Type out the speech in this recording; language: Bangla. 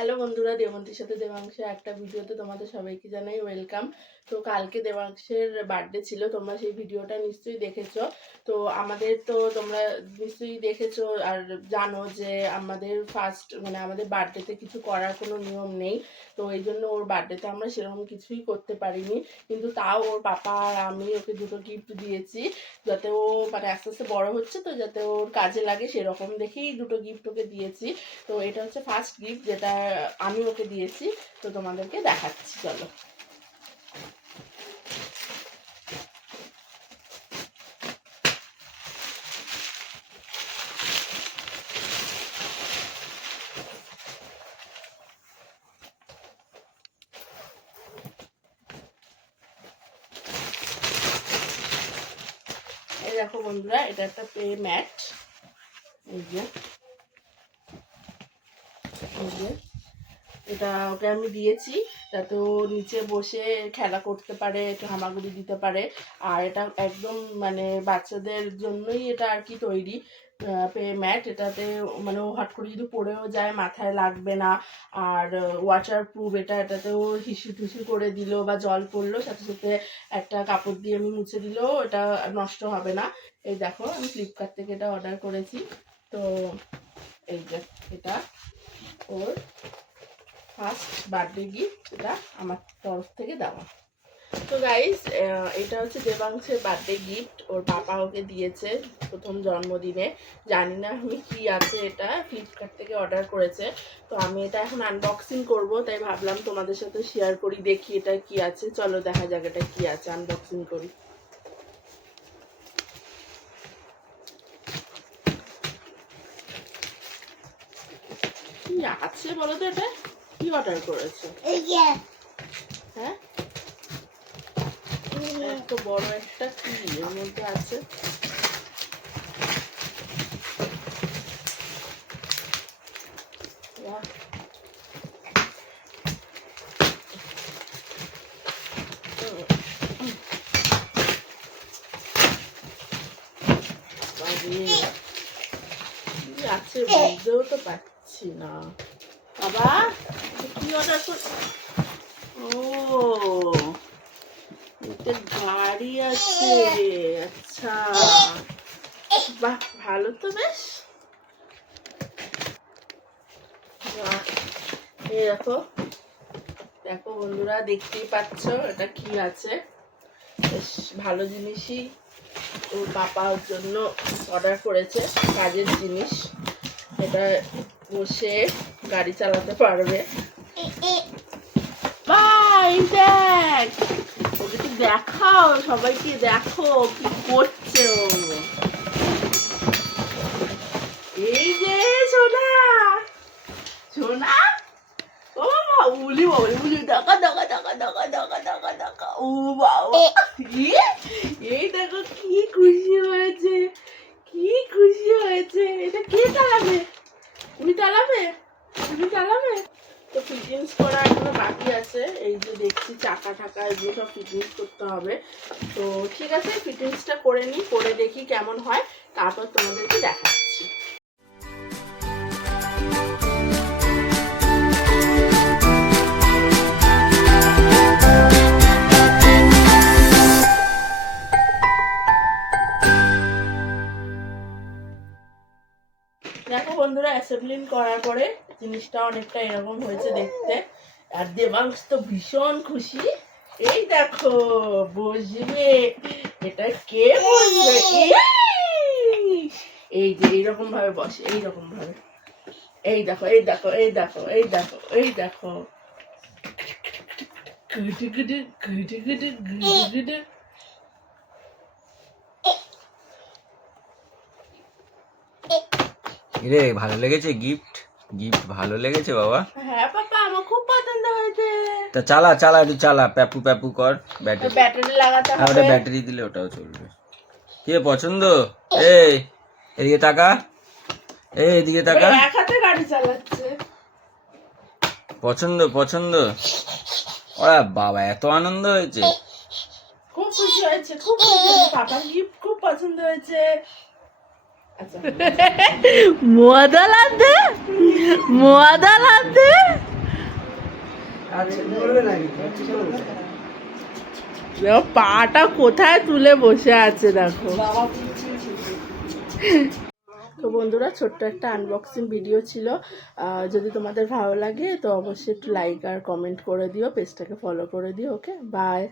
হ্যালো বন্ধুরা, দেবন্তীর সাথে দেবাংশের একটা ভিডিওতে তোমাদের সবাইকে জানাই ওয়েলকাম। তো কালকে দেবাংশের বার্থডে ছিল, তোমরা সেই ভিডিওটা নিশ্চয়ই দেখেছো। তো আমাদের তো তোমরা নিশ্চয়ই দেখেছো আর জানো যে আমাদের আমাদের বার্থডেতে কিছু করার কোনো নিয়ম নেই। তো এই জন্য ওর বার্থডেতে আমরা সেরকম কিছুই করতে পারিনি, কিন্তু তাও ওর পাপা আর আমি ওকে দুটো গিফট দিয়েছি, যাতে ও আস্তে আস্তে বড় হচ্ছে, তো যাতে ওর কাজে লাগে সেরকম দেখেই দুটো গিফট ওকে দিয়েছি। তো এটা হচ্ছে ফার্স্ট গিফট যেটা আমি ওকে দিয়েছি। তো তোমাদেরকে দেখাচ্ছি, চলো। এই দেখো বন্ধুরা, এটা একটা প্লে ম্যাট। এই যে এটা ওকে আমি দিয়েছি যাতে ও নিচে বসে খেলা করতে পারে, একটু হামাগুড়ি দিতে পারে। আর এটা একদম বাচ্চাদের জন্যই এটা আর কি তৈরি পে ম্যাট। এটাতে ও হট করে যদি পড়েও যায় মাথায় লাগবে না। আর ওয়াটার প্রুফ, এটাতেও হিসু টিসু করে দিল বা জল পড়লো সাথে সাথে একটা কাপড় দিয়ে আমি মুছে দিলেও এটা নষ্ট হবে না। এই দেখো, আমি ফ্লিপকার্ট থেকে এটা অর্ডার করেছি। তো এই যে এটা ওর ফার্স্ট বার্থডে গিফট, এটা আমার তরফ থেকে দেওয়া। তো গাইস, এটা হচ্ছে দেবাংশের বার্থডে গিফট, ওর পাপা ওকে দিয়েছে প্রথম জন্মদিনে। জানি না আমি কি আছে, এটা ফ্লিপকার্ট থেকে অর্ডার করেছে। তো আমি এটা এখন আনবক্সিং করব, তাই ভাবলাম তোমাদের সাথে শেয়ার করি, দেখি এটা কি আছে। চলো দেখা যাক এটা কি আছে, আনবক্সিং করি। কি আছে বলো তো, এটা কি অর্ডার করেছো? হ্যাঁ, এত বড় একটা কি এর মধ্যে আছে? আছে বুঝতেও তো পারছি না। বাবা কি অর্ডার কর? ও, এটা গাড়ি আছে। আচ্ছা, বাহ, ভালো তো বেশ। এই দেখো দেখো বন্ধুরা, দেখতেই পাচ্ছ এটা কি আছে। বেশ ভালো জিনিসই ওর পাপার জন্য অর্ডার করেছে, কাজের জিনিস। এটা বসে গাড়ি চালাতে পারবে। বাই, দেখ, ওদেরকে দেখাও, সবাইকে দেখো কি করছে ও। এই যে সোনা সোনা, ও উলি বাবা, উলি দেখা দেখা দেখা দেখা দেখা দেখা দেখা, ও বাবা, এই দেখো কি খুশি হয়েছে, কি খুশি হয়েছে। এটা কে চালাবে? উনি চালাবে, উনি চালাবে। তো ফিটিংস করা এখনো বাকি আছে, এই যে দেখছি চাকা ঠাকা এগুলো সব ফিটিংস করতে হবে। তো ঠিক আছে, ফিটিংসটা করে নিই, করে দেখি কেমন হয়, তারপর তোমাদেরকে দেখাচ্ছি। দেখো বন্ধুরা, অ্যাসেম্বলিং করার পরে জিনিসটা অনেকটা এরকম হয়েছে দেখতে। আর দেবাংশ তো ভীষণ খুশি। এই দেখো বসবে, এটা কে বসবে? এই যে এইরকম ভাবে বসে, এইরকম ভাবে। এই দেখো এই দেখো এই দেখো এই দেখো এই দেখো, রে ভালো লেগেছে গিফট? গিফট ভালো লেগেছে বাবা? হ্যাঁ পাপা, আমার খুব পছন্দ হয়েছে। তা চালা চালা একটু চালা, প্যাপু প্যাপু কর। ব্যাটারি লাগাতে হবে। ওটা ব্যাটারি দিলে ওটাও চলবে। কে পছন্দ? এই এদিকে তাকা, এই এদিকে তাকা। এক হাতে গাড়ি চালাচ্ছে। পছন্দ পছন্দ? ওরা বাবা, এত আনন্দ হয়েছে, খুব খুশি হয়েছে, খুব খুশি হয়েছে। পাপার গিফট খুব পছন্দ হয়েছে। আচ্ছা, মজা লাগছে, মজা লাগছে। দেখো পাটা কোথায় তুলে বসে আছে দেখো। তো বন্ধুরা, ছোট্ট একটা আনবক্সিং ভিডিও ছিল। যদি তোমাদের ভালো লাগে তো অবশ্যই একটু লাইক আর কমেন্ট করে দিও, পেজটাকে ফলো করে দিও। ওকে, বাই।